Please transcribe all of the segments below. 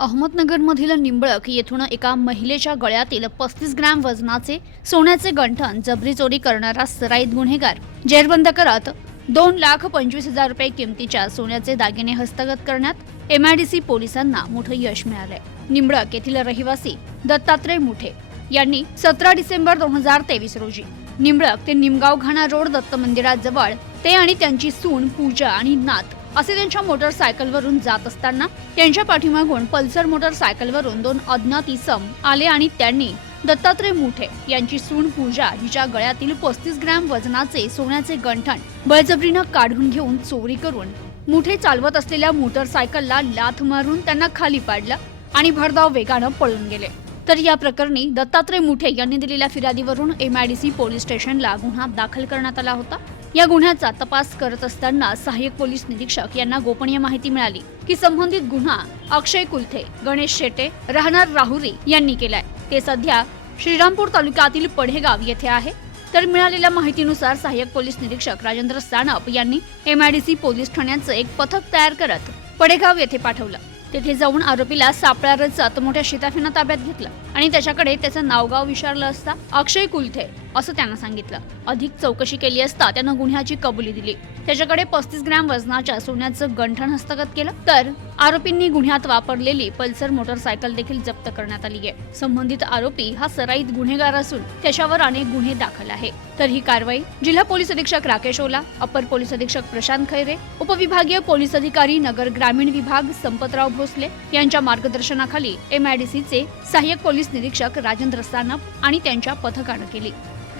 अहमदनगरमधील निंबळक येथून एका महिलेच्या गळ्यातील पस्तीस ग्रॅम वजनाचे सोन्याचे गंठण जबरी चोरी करणारा सराईत गुन्हेगार. जेरबंद करत दोन लाख पंचवीस हजार रुपये किमतीच्या सोन्याचे दागिने हस्तगत करण्यात एमआयडीसी पोलिसांना मोठं यश मिळालंय. निंबळक येथील रहिवासी दत्तात्रय मुठे यांनी सतरा डिसेंबर दोन हजार तेवीस रोजी निंबळक ते निमगाव घाणा रोड दत्त मंदिराजवळ ते आणि त्यांची सून पूजा आणि नात असे त्यांच्या मोटरसायकलवरून जात असताना त्यांच्या पाठीमागून पल्सर मोटरसायकलवरून दोन अज्ञात इसम आले आणि त्यांनी दत्तात्रय मुठे यांची सून पूजा हिच्या गळ्यातील पस्तीस ग्रॅम वजनाचे सोन्याचे गंठण बळजबरीनं काढून घेऊन चोरी करून मुठे चालवत असलेल्या मोटरसायकलला लाथ मारून त्यांना खाली पाडलं आणि भरधाव वेगानं पळून गेले. तर या प्रकरणी दत्तात्रय मुठे यांनी दिलेल्या फिर्यादीवरून एमआयडीसी पोलीस स्टेशनला गुन्हा दाखल करण्यात आला होता. या गुन्ह्याचा तपास करत असताना सहाय्यक पोलीस निरीक्षक यांना गोपनीय माहिती मिळाली की संबंधित गुन्हा अक्षय कुलथे गणेश शेटे राहणार राहुरी यांनी केलाय. ते सध्या श्रीरामपूर तालुक्यातील पढेगाव येथे आहे. तर मिळालेल्या माहितीनुसार सहाय्यक पोलीस निरीक्षक राजेंद्र सानप यांनी एमआयडीसी पोलीस ठाण्याचं एक पथक तयार करत पडेगाव येथे पाठवलं. तेथे जाऊन आरोपीला सापळा रचत मोठ्या शिताफीनं ताब्यात घेतलं आणि त्याच्याकडे त्याचं नावगाव विचारलं असता अक्षय कुलथे असं त्यानं सांगितलं. अधिक चौकशी केली असता त्यानं गुन्ह्याची कबुली दिली. त्याच्याकडे पस्तीस ग्रॅम वजनाच्या सोन्याचं गंठण हस्तगत केलं. तर आरोपींनी गुन्ह्यात वापरलेली पल्सर मोटरसायकल देखील जप्त करण्यात आली आहे. संबंधित आरोपी हा सराईत गुन्हेगार असून त्याच्यावर अनेक गुन्हे दाखल आहे. तर ही कारवाई जिल्हा पोलीस अधीक्षक राकेश ओला अपर पोलीस अधीक्षक प्रशांत खैरे उपविभागीय पोलीस अधिकारी नगर ग्रामीण विभाग संपतराव भोसले यांच्या मार्गदर्शनाखाली एमआयडीसीचे सहाय्यक पोलीस निरीक्षक राजेंद्र सानप आणि त्यांच्या पथकानं केली.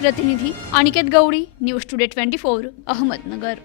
प्रतिनिधी Aniket Gaudi news today twenty four Ahmednagar.